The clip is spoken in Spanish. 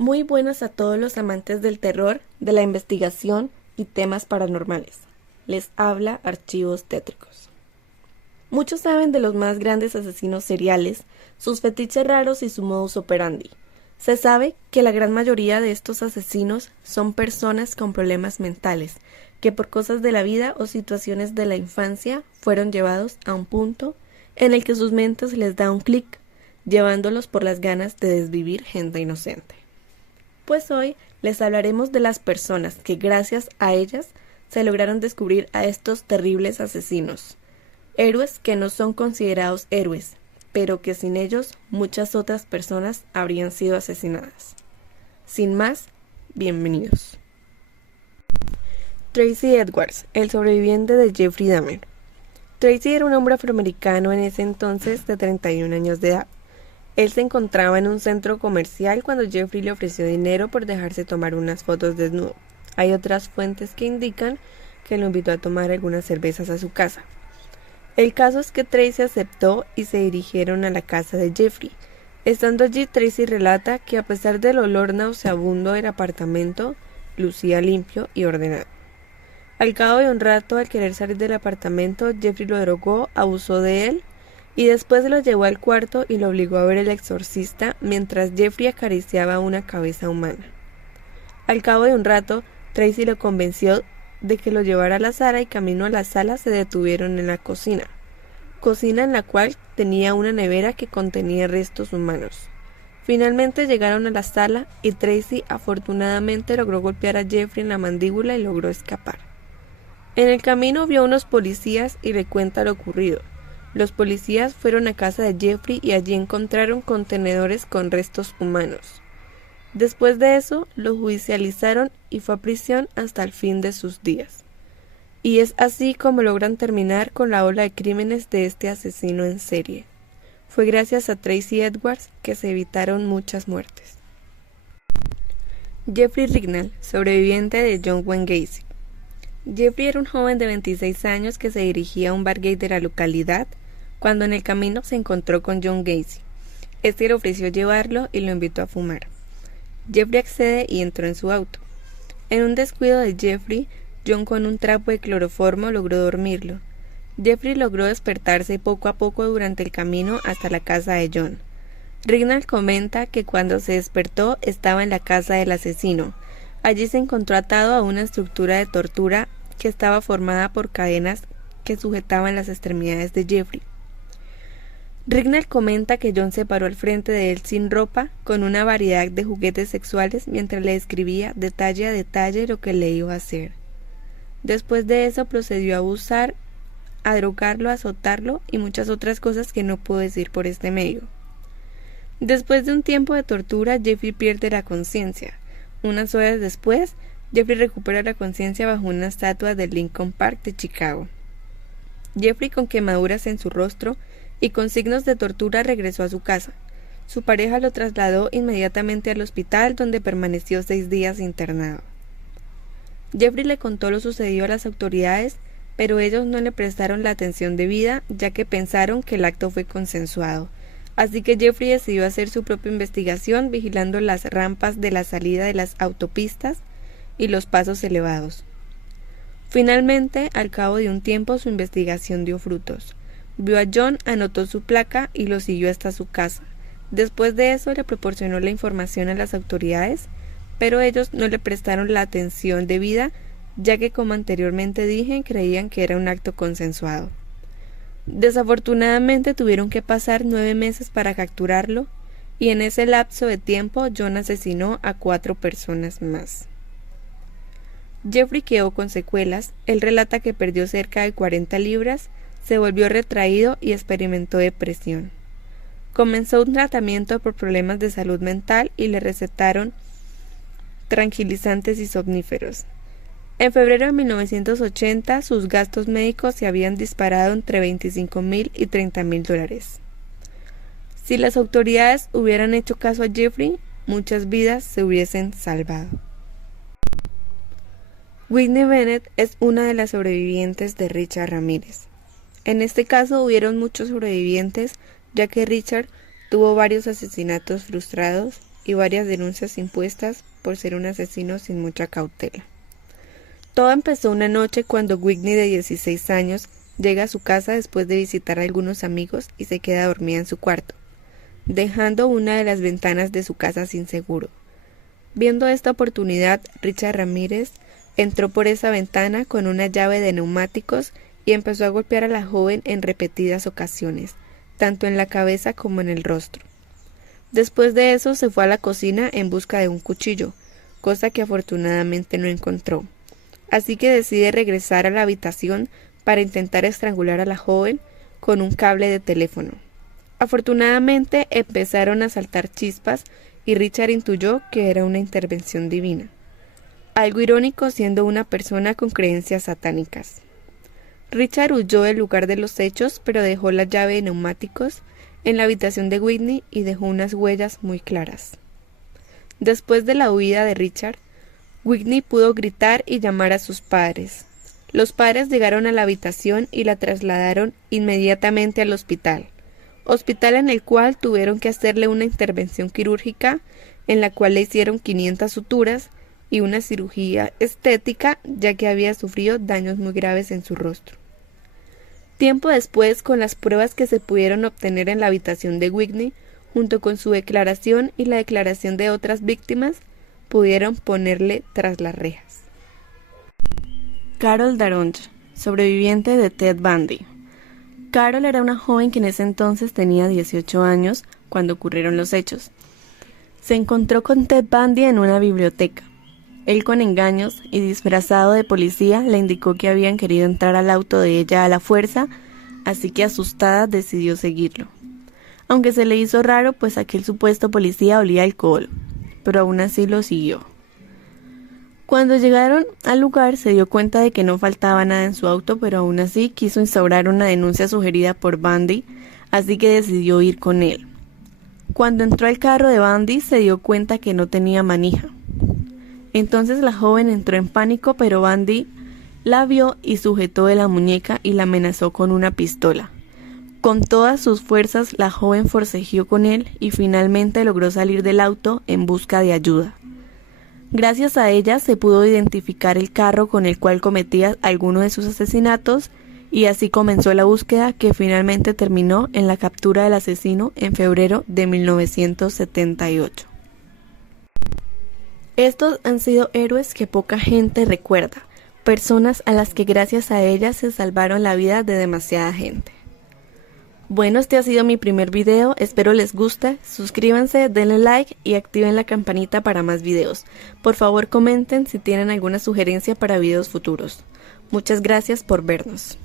Muy buenas a todos los amantes del terror, de la investigación y temas paranormales. Les habla Archivos Tétricos. Muchos saben de los más grandes asesinos seriales, sus fetiches raros y su modus operandi. Se sabe que la gran mayoría de estos asesinos son personas con problemas mentales, que por cosas de la vida o situaciones de la infancia fueron llevados a un punto en el que sus mentes les da un clic, llevándolos por las ganas de desvivir gente inocente. Pues hoy les hablaremos de las personas que gracias a ellas se lograron descubrir a estos terribles asesinos. Héroes que no son considerados héroes, pero que sin ellos muchas otras personas habrían sido asesinadas. Sin más, bienvenidos. Tracy Edwards, el sobreviviente de Jeffrey Dahmer. Tracy era un hombre afroamericano en ese entonces de 31 años de edad. Él se encontraba en un centro comercial cuando Jeffrey le ofreció dinero por dejarse tomar unas fotos desnudo. Hay otras fuentes que indican que lo invitó a tomar algunas cervezas a su casa. El caso es que Tracy aceptó y se dirigieron a la casa de Jeffrey. Estando allí, Tracy relata que a pesar del olor nauseabundo del apartamento, lucía limpio y ordenado. Al cabo de un rato, al querer salir del apartamento, Jeffrey lo drogó, abusó de él y después se lo llevó al cuarto y lo obligó a ver El Exorcista mientras Jeffrey acariciaba una cabeza humana. Al cabo de un rato, Tracy lo convenció de que lo llevara a la sala y camino a la sala se detuvieron en la cocina en la cual tenía una nevera que contenía restos humanos. Finalmente llegaron a la sala y Tracy afortunadamente logró golpear a Jeffrey en la mandíbula y logró escapar. En el camino vio a unos policías y le cuenta lo ocurrido. Los policías fueron a casa de Jeffrey y allí encontraron contenedores con restos humanos. Después de eso, lo judicializaron y fue a prisión hasta el fin de sus días. Y es así como logran terminar con la ola de crímenes de este asesino en serie. Fue gracias a Tracy Edwards que se evitaron muchas muertes. Jeffrey Rignall, sobreviviente de John Wayne Gacy. Jeffrey era un joven de 26 años que se dirigía a un bar gay de la localidad cuando en el camino se encontró con John Gacy. Este le ofreció llevarlo y lo invitó a fumar. Jeffrey accede y entró en su auto. En un descuido de Jeffrey, John con un trapo de cloroformo logró dormirlo. Jeffrey logró despertarse poco a poco durante el camino hasta la casa de John. Rignall comenta que cuando se despertó estaba en la casa del asesino. Allí se encontró atado a una estructura de tortura que estaba formada por cadenas que sujetaban las extremidades de Jeffrey. Rignall comenta que John se paró al frente de él sin ropa, con una variedad de juguetes sexuales mientras le describía detalle a detalle lo que le iba a hacer. Después de eso procedió a abusar, a drogarlo, a azotarlo y muchas otras cosas que no puedo decir por este medio. Después de un tiempo de tortura, Jeffrey pierde la conciencia. Unas horas después, Jeffrey recupera la conciencia bajo una estatua del Lincoln Park de Chicago. Jeffrey, con quemaduras en su rostro y con signos de tortura, regresó a su casa. Su pareja lo trasladó inmediatamente al hospital, donde permaneció 6 días internado. Jeffrey le contó lo sucedido a las autoridades, pero ellos no le prestaron la atención debida, ya que pensaron que el acto fue consensuado. Así que Jeffrey decidió hacer su propia investigación, vigilando las rampas de la salida de las autopistas y los pasos elevados. Finalmente, al cabo de un tiempo, su investigación dio frutos. Vio a John, anotó su placa y lo siguió hasta su casa. Después de eso, le proporcionó la información a las autoridades, pero ellos no le prestaron la atención debida, ya que, como anteriormente dije, creían que era un acto consensuado. Desafortunadamente tuvieron que pasar 9 meses para capturarlo, y en ese lapso de tiempo John asesinó a 4 personas más. Jeffrey quedó con secuelas. Él relata que perdió cerca de 40 libras, se volvió retraído y experimentó depresión. Comenzó un tratamiento por problemas de salud mental y le recetaron tranquilizantes y somníferos. En febrero de 1980, sus gastos médicos se habían disparado entre $25,000 y $30,000. Si las autoridades hubieran hecho caso a Jeffrey, muchas vidas se hubiesen salvado. Whitney Bennett es una de las sobrevivientes de Richard Ramírez. En este caso hubieron muchos sobrevivientes, ya que Richard tuvo varios asesinatos frustrados y varias denuncias impuestas por ser un asesino sin mucha cautela. Todo empezó una noche cuando Whitney, de 16 años, llega a su casa después de visitar a algunos amigos y se queda dormida en su cuarto, dejando una de las ventanas de su casa sin seguro. Viendo esta oportunidad, Richard Ramírez entró por esa ventana con una llave de neumáticos y empezó a golpear a la joven en repetidas ocasiones, tanto en la cabeza como en el rostro. Después de eso se fue a la cocina en busca de un cuchillo, cosa que afortunadamente no encontró. Así que decide regresar a la habitación para intentar estrangular a la joven con un cable de teléfono. Afortunadamente empezaron a saltar chispas y Richard intuyó que era una intervención divina. Algo irónico siendo una persona con creencias satánicas. Richard huyó del lugar de los hechos, pero dejó la llave de neumáticos en la habitación de Whitney y dejó unas huellas muy claras. Después de la huida de Richard, Whitney pudo gritar y llamar a sus padres. Los padres llegaron a la habitación y la trasladaron inmediatamente al hospital en el cual tuvieron que hacerle una intervención quirúrgica en la cual le hicieron 500 suturas y una cirugía estética, ya que había sufrido daños muy graves en su rostro. Tiempo después, con las pruebas que se pudieron obtener en la habitación de Whitney, junto con su declaración y la declaración de otras víctimas, pudieron ponerle tras las rejas. Carol Daronch, sobreviviente de Ted Bundy. Carol era una joven que en ese entonces tenía 18 años cuando ocurrieron los hechos. Se encontró con Ted Bundy en una biblioteca. Él, con engaños y disfrazado de policía, le indicó que habían querido entrar al auto de ella a la fuerza, así que asustada decidió seguirlo. Aunque se le hizo raro, pues aquel supuesto policía olía alcohol, pero aún así lo siguió. Cuando llegaron al lugar se dio cuenta de que no faltaba nada en su auto, pero aún así quiso instaurar una denuncia sugerida por Bundy, así que decidió ir con él. Cuando entró al carro de Bundy se dio cuenta que no tenía manija. Entonces la joven entró en pánico, pero Bundy la vio y sujetó de la muñeca y la amenazó con una pistola. Con todas sus fuerzas la joven forcejeó con él y finalmente logró salir del auto en busca de ayuda. Gracias a ella se pudo identificar el carro con el cual cometía alguno de sus asesinatos y así comenzó la búsqueda que finalmente terminó en la captura del asesino en febrero de 1978. Estos han sido héroes que poca gente recuerda, personas a las que gracias a ellas se salvaron la vida de demasiada gente. Bueno, este ha sido mi primer video, espero les guste, suscríbanse, denle like y activen la campanita para más videos. Por favor comenten si tienen alguna sugerencia para videos futuros. Muchas gracias por vernos.